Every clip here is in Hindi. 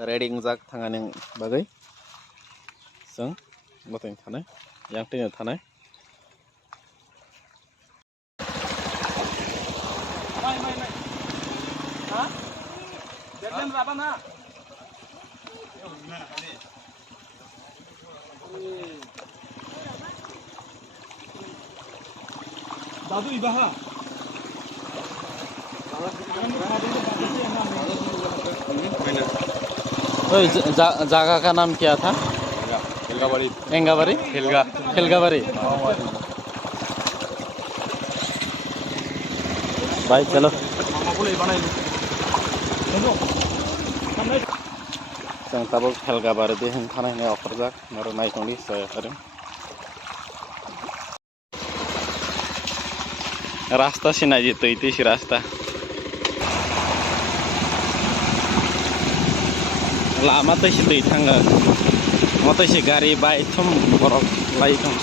रेडिं जाक थांगानि बागै जों गथायनो थानाय yang tinggal थानाय दादू इबाहा जगह का नाम क्या था? खेलगाबाड़ी एंगाबारी खेलगाबारी भाई चलो जों दाबो खेलगाबारी देहां थानाय अफरजाक आरो नायथंनि सायाव रास्ता सिनाय तो इतिश रास्ता लामा तैसे दै थाङो मतैसे गारि बाइक थुम बरफ लायथुम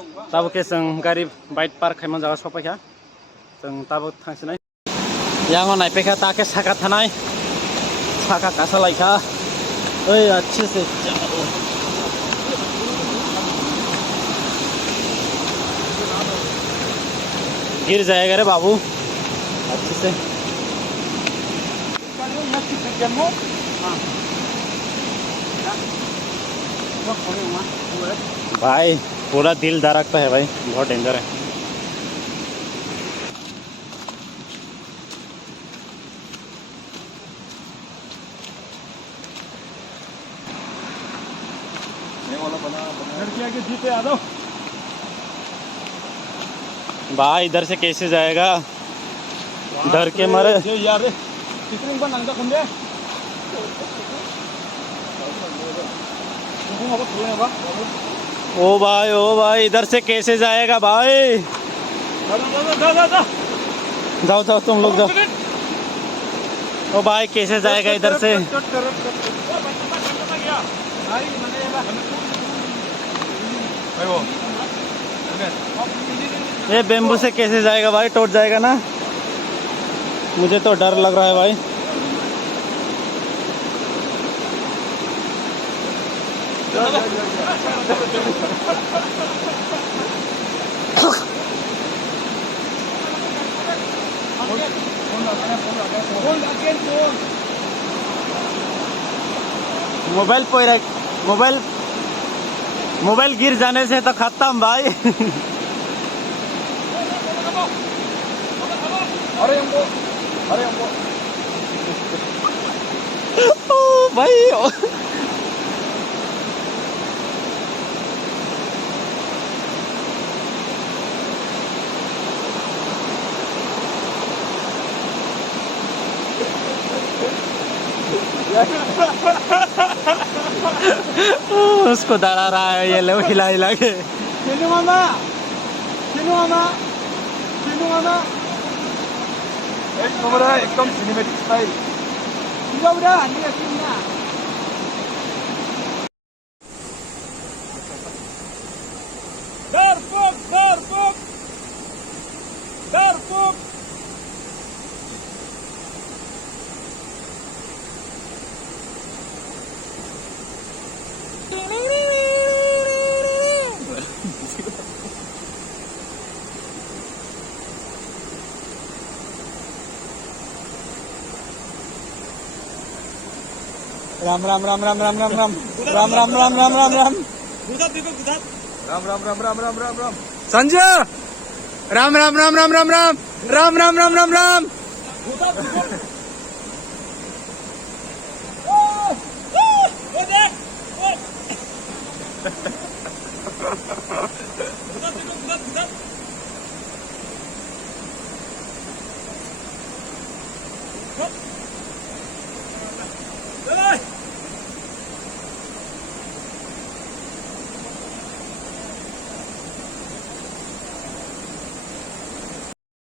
ताबो के जों गारि बाइक पार्क खालामना जागा सफायखा जों ताबो थांसैनाय यांगो नायफैखा ताके साखा थानाय साखा कासालायखा ओइ अच्छे से जाओ गिर जाएगा रे बाबू अच्छे से भाई पूरा दिल धड़कता है भाई बहुत डेंजर है लड़की आगे जीते आ जाओ भाई इधर से कैसे जाएगा डर के मारे यार कितने बार नंगा खुंदे ओ भाई इधर से कैसे जाएगा भाई जाओ जाओ तुम लोग जाओ ओ भाई कैसे जाएगा इधर से ये बेम्बू से कैसे जाएगा भाई टूट जाएगा ना मुझे तो डर लग रहा है भाई मोबाइल गिर जाने से तो खत्म भाई अरे ओ भाई उसको दड़ा रहा है ये लोग हिला हिला के एकदम सिनेमैटिक स्टाइल राम राम राम राम राम राम राम राम राम राम राम राम राम गुजरात देखो गुजरात राम राम राम राम राम राम राम संजय राम राम राम राम राम राम राम राम राम राम राम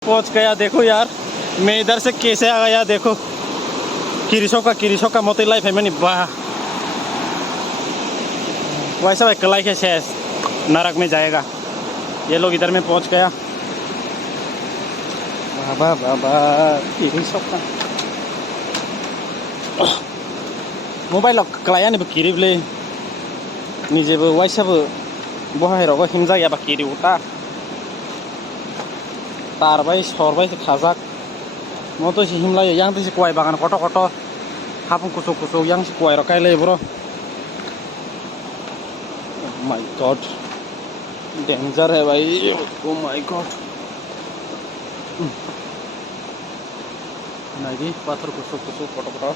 पहुंच गया देखो यार मैं इधर से कैसे आ गया देखो किरिशो का मोती लाइफ है मैंने वाह वैसा भाई कलाई के शेष नरक में जाएगा ये लोग इधर में पहुंच गया बाबा बाबा किरिशो का मोबाइल कलाया नहीं किरिबले निजेबो वैसाबो बहायरावबो हिमजायाबा किरिउता तारबाय सरबाय खाजाक मतो हिमलायो yang tisi kuai bagan koto hapung kusuk yang si kuai rokai le bro oh my god danger है भाई oh my god नागी पाथर kusuk koto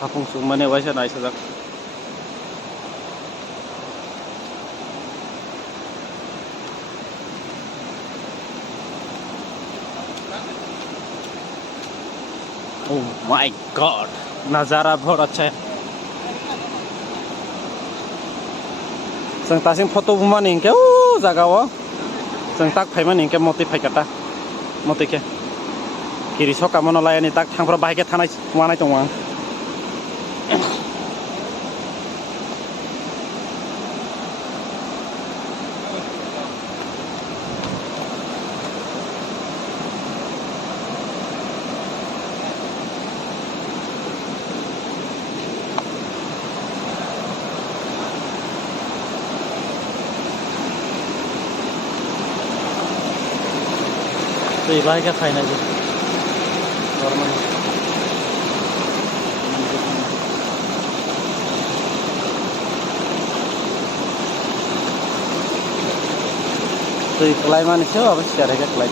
hapung sung mane वैसे नाइस सजक oh my god नज़ारा बहुत अच्छा है संतासिं फोटो बुमा निंके ओ जगह वो संताक फाइमा निंके मोती फाइकटा मोती के गिरि सका मनलाय नै ताक थांफ्रा बाहायके थानाय वानाय दं आं दै बाहायके फायनाय नर्माल दै kelai manisnya apa sih harga kelai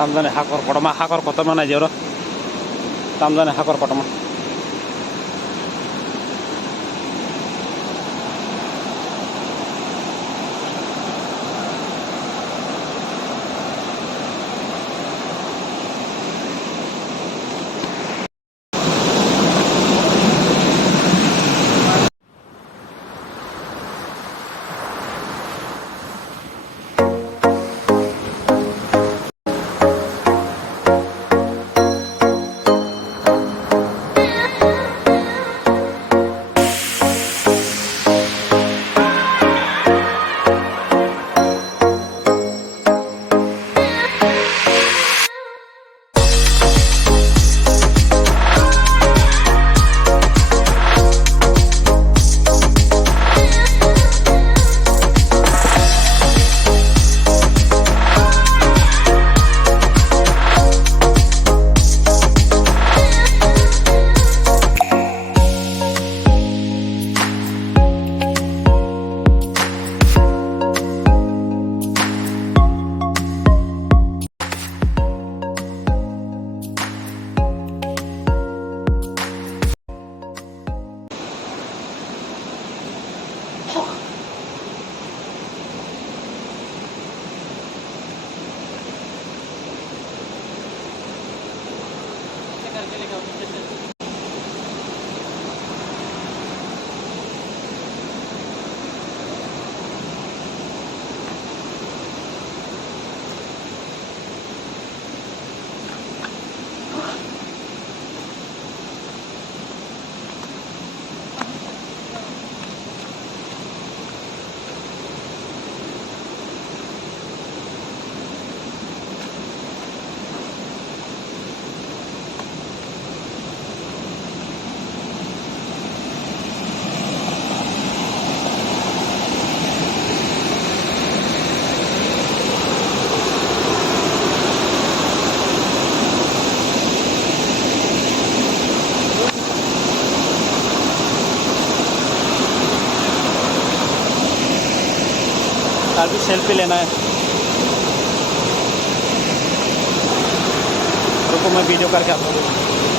tamjane hakor kotoma hakor kotoma na jero tamjane hakor kotoma अभी सेल्फी लेना है रुको मैं वीडियो करके आता हूँ